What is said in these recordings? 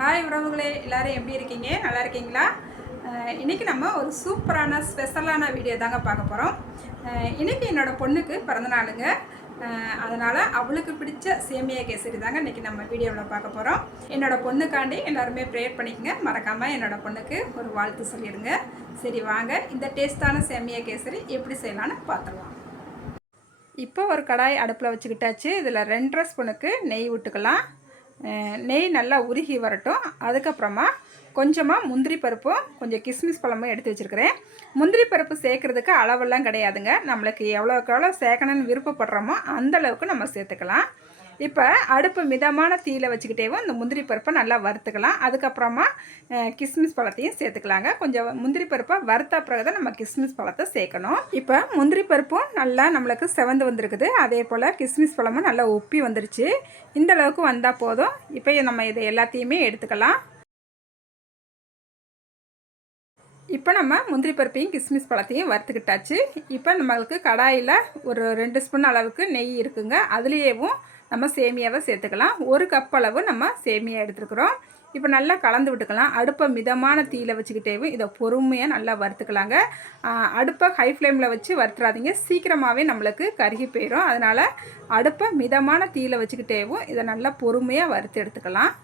Hi உறவுகளே, எல்லாரும் எப்படி இருக்கீங்க? நல்லா இருக்கீங்களா? இன்றைக்கி நம்ம ஒரு சூப்பரான ஸ்பெஷலான வீடியோ தாங்க பார்க்க போகிறோம். இன்றைக்கி என்னோடய பொண்ணுக்கு பிறந்தநாளுங்க. அதனால் அவளுக்கு பிடிச்ச சேமியா கேசரி தாங்க இன்றைக்கி நம்ம வீடியோவில் பார்க்க போகிறோம். என்னோடய பொண்ணுக்காண்டி எல்லாருமே ப்ரேயர் பண்ணிக்கங்க. மறக்காமல் என்னோடய பொண்ணுக்கு ஒரு வாழ்த்து சொல்லிடுங்க. சரி வாங்க, இந்த டேஸ்ட்டான சேமியா கேசரி எப்படி செய்யலான்னு பார்த்துருவோம். இப்போ ஒரு கடாய் அடுப்பில் வச்சுக்கிட்டாச்சு. இதில் 2.5 ஸ்பூனுக்கு நெய் விட்டுக்கலாம். நெய் நல்லா உருகி வரட்டும். அதுக்கப்புறமா கொஞ்சமாக முந்திரி பருப்பும் கொஞ்சம் கிஸ்மிஸ் பழமும் எடுத்து வச்சுருக்கிறேன். முந்திரி பருப்பு சேர்க்குறதுக்கு அளவெல்லாம் கிடையாதுங்க. நம்மளுக்கு எவ்வளோக்கு எவ்வளோ சேர்க்கணுன்னு விருப்பப்படுறோமோ அந்தளவுக்கு நம்ம சேர்த்துக்கலாம். இப்போ அடுப்பு மிதமான தீயில் வச்சுக்கிட்டேவும் இந்த முந்திரி பருப்பை நல்லா வறுத்துக்கலாம். அதுக்கப்புறமா கிஸ்மிஸ் பழத்தையும் சேர்த்துக்கலாங்க. கொஞ்சம் முந்திரி பருப்பை வறுத்த பிறகு தான் நம்ம கிஸ்மிஸ் பழத்தை சேர்க்கணும். இப்போ முந்திரி பருப்பும் நல்லா நம்மளுக்கு செவந்து வந்திருக்குது. அதே போல் கிஸ்மிஸ் பழமும் நல்லா உப்பி வந்துருச்சு. இந்த அளவுக்கு வந்தால் போதும். இப்போ நம்ம இதை எல்லாத்தையுமே எடுத்துக்கலாம். இப்போ நம்ம முந்திரி பருப்பையும் கிஸ்மிஸ் பழத்தையும் வறுத்துக்கிட்டாச்சு. இப்போ நம்மளுக்கு கடாயில் ஒரு 2 ஸ்பூன் அளவுக்கு நெய் இருக்குங்க. அதுலேயேவும் நம்ம சேமியாவை சேர்த்துக்கலாம். 1 கப் அளவு நம்ம சேமியா எடுத்துருக்குறோம். இப்போ நல்லா கலந்து விட்டுக்கலாம். அடுப்பை மிதமான தீயில் வச்சுக்கிட்டேவும் இதை பொறுமையாக நல்லா வறுத்துக்கலாங்க. அடுப்பை ஹை ஃப்ளேமில் வச்சு வறுத்துறாதீங்க, சீக்கிரமாகவே நம்மளுக்கு கருகி போயிடும். அதனால் அடுப்பை மிதமான தீயில் வச்சுக்கிட்டேவும் இதை நல்லா பொறுமையாக வறுத்து எடுத்துக்கலாம்.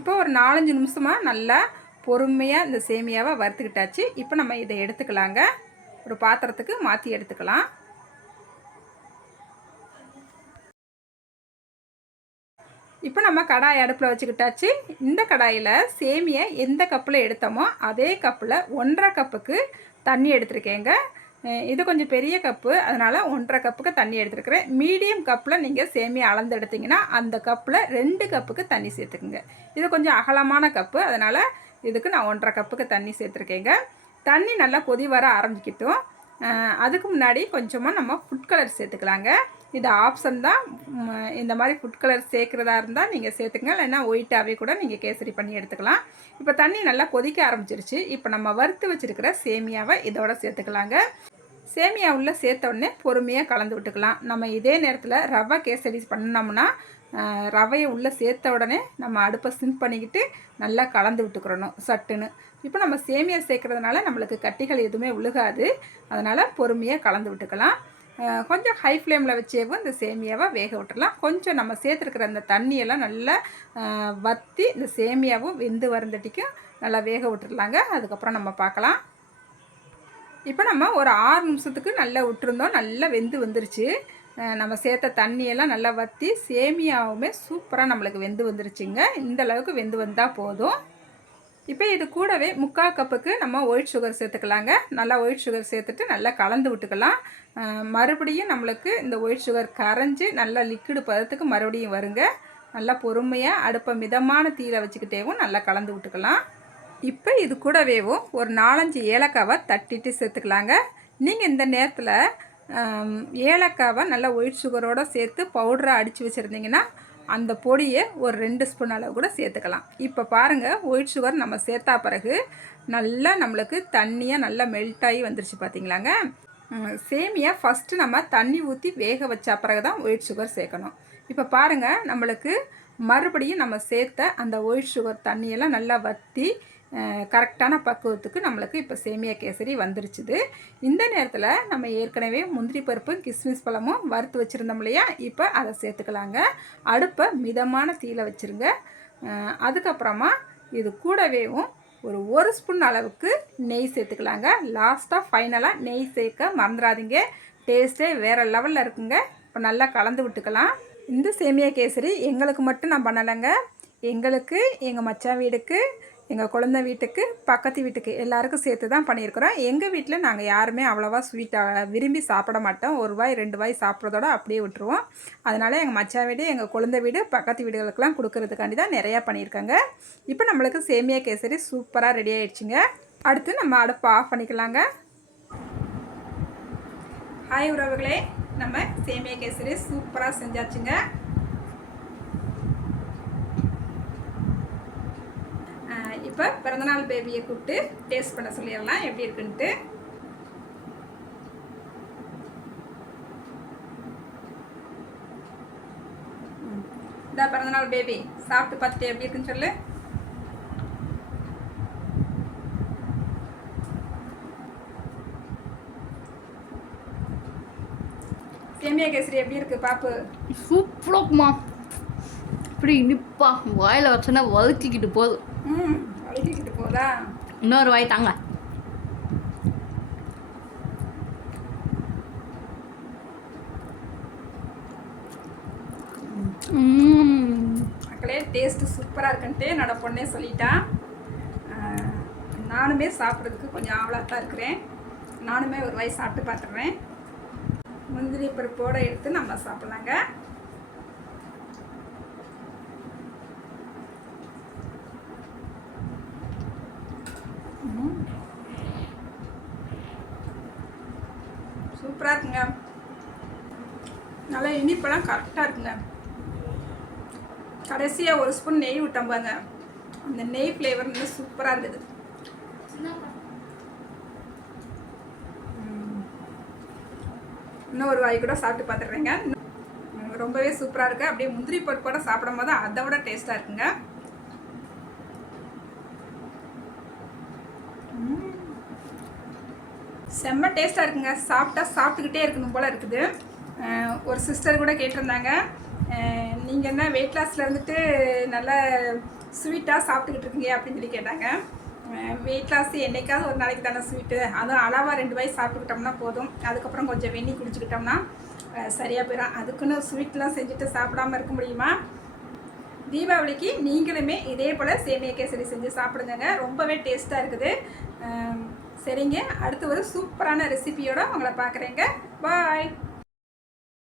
இப்போ ஒரு 4-5 நிமிஷமாக நல்லா பொறுமையாக இந்த சேமியாவை வறுத்துக்கிட்டாச்சு. இப்போ நம்ம இதை எடுத்துக்கலாங்க. ஒரு பாத்திரத்துக்கு மாற்றி எடுத்துக்கலாம். இப்போ நம்ம கடாய் அடுப்பில் வச்சுக்கிட்டாச்சு. இந்த கடாயில் சேமியை எந்த கப்பில் எடுத்தோமோ அதே கப்பில் 1.5 கப்புக்கு தண்ணி எடுத்துருக்கேங்க. இது கொஞ்சம் பெரிய கப்பு, அதனால் 1.5 கப்புக்கு தண்ணி எடுத்துருக்கிறேன். மீடியம் கப்பில் நீங்கள் சேமியா அளந்து எடுத்திங்கன்னா அந்த கப்பில் 2 கப்புக்கு தண்ணி சேர்த்துக்குங்க. இது கொஞ்சம் அகலமான கப்பு, அதனால் இதுக்கு நான் 1.5 கப்புக்கு தண்ணி சேர்த்துருக்கேங்க. தண்ணி நல்லா கொதி வர ஆரம்பிக்கட்டும். அதுக்கு முன்னாடி கொஞ்சமாக நம்ம ஃபுட் கலர் சேர்த்துக்கலாங்க. இது ஆப்ஷன் தான். இந்த மாதிரி ஃபுட் கலர் சேர்க்குறதா இருந்தால் நீங்கள் சேர்த்துக்கங்க, இல்லைன்னா ஒயிட்டாகவே கூட நீங்கள் கேசரி பண்ணி எடுத்துக்கலாம். இப்போ தண்ணி நல்லா கொதிக்க ஆரம்பிச்சிருச்சு. இப்போ நம்ம வறுத்து வச்சுருக்கிற சேமியாவை இதோட சேர்த்துக்கலாங்க. சேமியா உள்ளே சேர்த்த உடனே பொறுமையாக கலந்து விட்டுக்கலாம். நம்ம இதே நேரத்தில் ரவை கேசரி பண்ணோம்னா ரவையை உள்ளே சேர்த்த உடனே நம்ம அடுப்பை சிம் பண்ணிக்கிட்டு நல்லா கலந்து விட்டுக்கிறணும் சட்டுன்னு. இப்போ நம்ம சேமியா சேர்க்குறதுனால நம்மளுக்கு கட்டிகள் எதுவுமே உழுகாது. அதனால் பொறுமையாக கலந்து விட்டுக்கலாம். கொஞ்சம் ஹை ஃப்ளேமில் வச்சேவும் இந்த சேமியாவை வேக விட்டுடலாம். கொஞ்சம் நம்ம சேர்த்துருக்கிற அந்த தண்ணியெல்லாம் நல்லா வற்றி இந்த சேமியாவும் வெந்து வரந்தட்டிக்கும் நல்லா வேக விட்டுடலாங்க. அதுக்கப்புறம் நம்ம பார்க்கலாம். இப்போ நம்ம ஒரு 6 நிமிஷத்துக்கு நல்லா விட்டுருந்தோம். நல்லா வெந்து வந்துருச்சு. நம்ம சேர்த்த தண்ணியெல்லாம் நல்லா வற்றி சேமியாவுமே சூப்பராக நம்மளுக்கு வெந்து வந்துருச்சுங்க. இந்த அளவுக்கு வெந்து வந்தால் போதும். இப்போ இது கூடவே 3/4 கப்புக்கு நம்ம ஒயிட் சுகர் சேர்த்துக்கலாங்க. நல்லா ஒயிட் சுகர் சேர்த்துட்டு நல்லா கலந்து விட்டுக்கலாம். மறுபடியும் நம்மளுக்கு இந்த ஒயிட் சுகர் கரைஞ்சி நல்லா லிக்விடு பதத்துக்கு மறுபடியும் வருங்க. நல்லா பொறுமையாக அடுப்பை மிதமான தீயில் வச்சுக்கிட்டேவும் நல்லா கலந்து விட்டுக்கலாம். இப்போ இது கூடவேவும் ஒரு 4-5 ஏலக்காவை தட்டிட்டு சேர்த்துக்கலாங்க. நீங்கள் இந்த நேரத்தில் ஏலக்காவை நல்லா ஒயிட் சுகரோடு சேர்த்து பவுடராக அடித்து வச்சுருந்தீங்கன்னா அந்த பொடியை ஒரு 2 ஸ்பூன் அளவு கூட சேர்த்துக்கலாம். இப்போ பாருங்கள், ஒயிட் சுகர் நம்ம சேர்த்தா பிறகு நல்லா நம்மளுக்கு தண்ணியாக நல்லா மெல்ட் ஆகி வந்துருச்சு பார்த்தீங்களாங்க. சேமியா ஃபஸ்ட்டு நம்ம தண்ணி ஊற்றி வேக வச்ச பிறகு தான் ஒயிட் சுகர் சேர்க்கணும். இப்போ பாருங்கள், நம்மளுக்கு மறுபடியும் நம்ம சேர்த்த அந்த ஒயிட் சுகர் தண்ணியெல்லாம் நல்லா வற்றி கரெக்டான பக்குவத்துக்கு நம்மளுக்கு இப்போ சேமியா கேசரி வந்துருச்சுது. இந்த நேரத்தில் நம்ம ஏற்கனவே முந்திரி பருப்பு கிஸ்மிஸ் பழமும் வறுத்து வச்சுருந்தோம் இல்லையா, இப்போ அதை சேர்த்துக்கலாங்க. அடுப்பை மிதமான தீயில் வச்சுருங்க. அதுக்கப்புறமா இது கூடவேவும் ஒரு ஸ்பூன் அளவுக்கு நெய் சேர்த்துக்கலாங்க. லாஸ்ட்டாக ஃபைனலாக நெய் சேர்க்க மறந்துடாதீங்க. டேஸ்ட்டே வேறு லெவலில் இருக்குங்க. இப்போ நல்லா கலந்து விட்டுக்கலாம். இந்த சேமியா கேசரி எங்களுக்கு மட்டும் நான் பண்ணலைங்க. எங்களுக்கு, எங்கள் மச்சான் வீடுக்கு, எங்கள் குழந்தை வீட்டுக்கு, பக்கத்து வீட்டுக்கு எல்லாருக்கும் சேர்த்து தான் பண்ணியிருக்கிறோம். எங்கள் வீட்டில் நாங்கள் யாருமே அவ்வளோவா ஸ்வீட்டாக விரும்பி சாப்பிட மாட்டோம். 1 வாய் 2 வாய் சாப்பிட்றதோட அப்படியே விட்டுருவோம். அதனால் எங்கள் மச்சான் வீடு, எங்கள் குழந்தை வீடு, பக்கத்து வீடுகளுக்கெல்லாம் கொடுக்கறதுக்காண்டி தான் நிறையா பண்ணியிருக்காங்க. இப்போ நம்மளுக்கு சேமியா கேசரி சூப்பராக ரெடி ஆகிடுச்சிங்க. அடுத்து நம்ம அடுப்பை ஆஃப் பண்ணிக்கலாங்க. ஹாய் உறவுகளே, நம்ம சேமியா கேசரி சூப்பராக செஞ்சாச்சுங்க. இப்போ பிறந்தநாள் பேபியை கூப்பிட்டு டேஸ்ட் பண்ண சொல்லிடலாம் எப்படி இருக்குன்ட்டு. இந்த பிறந்தநாள் பாரு பேபி, சாப்பிட்டு பார்த்துட்டு எப்படி இருக்குன்னு சொல்லு. சேமியா கேசரி எப்படி இருக்கு பாப்பு? சூப்பராக இருக்குமா. இப்படி இனிப்பா வாயில் வச்சோன்னா வழுக்கிக்கிட்டு போகுது. வழுக்கிக்கிட்டு போதா? இன்னொரு வாய் தாங்க. மக்களே டேஸ்ட்டு சூப்பராக இருக்குன்ட்டு என்னோட பொண்ணே சொல்லிட்டான். நானுமே சாப்பிட்றதுக்கு கொஞ்சம் ஆவலாக தான் இருக்கிறேன். நானுமே ஒரு வாய் சாப்பிட்டு பார்த்துடுறேன். முந்திரி பருப்போடு எடுத்து நம்ம சாப்பிட்லாங்க. சூப்பராக இருக்குங்க. நல்லா இனிப்பெல்லாம் கரெக்டாக இருக்குங்க. கடைசியாக ஒரு ஸ்பூன் நெய் விட்டோம் பாருங்க, அந்த நெய் ஃப்ளேவர் வந்து சூப்பராக இருக்குது. இன்னும் ஒரு வாய் கூட சாப்பிட்டு பார்த்துடுறேங்க. ரொம்பவே சூப்பராக இருக்குது. அப்படியே முந்திரி பருப்போட சாப்பிடும் போது அதை விட டேஸ்ட்டாக இருக்குங்க. செம்ம டேஸ்ட்டாக இருக்குங்க. சாப்பிட்டுக்கிட்டே இருக்கணும் போல் இருக்குது. ஒரு சிஸ்டர் கூட கேட்டிருந்தாங்க, நீங்கள் என்ன வெயிட் லாஸில் இருந்துட்டு நல்லா ஸ்வீட்டாக சாப்பிட்டுக்கிட்டு இருக்கீங்க அப்படின்னு சொல்லி கேட்டாங்க. வெயிட் லாஸ் என்றைக்காவது ஒரு நாளைக்கு தானே ஸ்வீட்டு, அதுவும் அளவாக 2 வாய் சாப்பிட்டுக்கிட்டோம்னா போதும். அதுக்கப்புறம் கொஞ்சம் வெந்நி குடிச்சிக்கிட்டோம்னா சரியாக போயிடும். அதுக்குன்னு ஸ்வீட்லாம் செஞ்சுட்டு சாப்பிடாமல் இருக்க முடியுமா? தீபாவளிக்கு நீங்களுமே இதே போல் சேமியா கேசரி செஞ்சு சாப்பிடுங்க. ரொம்பவே டேஸ்ட்டாக இருக்குது. சரிங்க, அடுத்து ஒரு சூப்பரான ரெசிபியோடு உங்களை பார்க்குறேங்க. பாய்.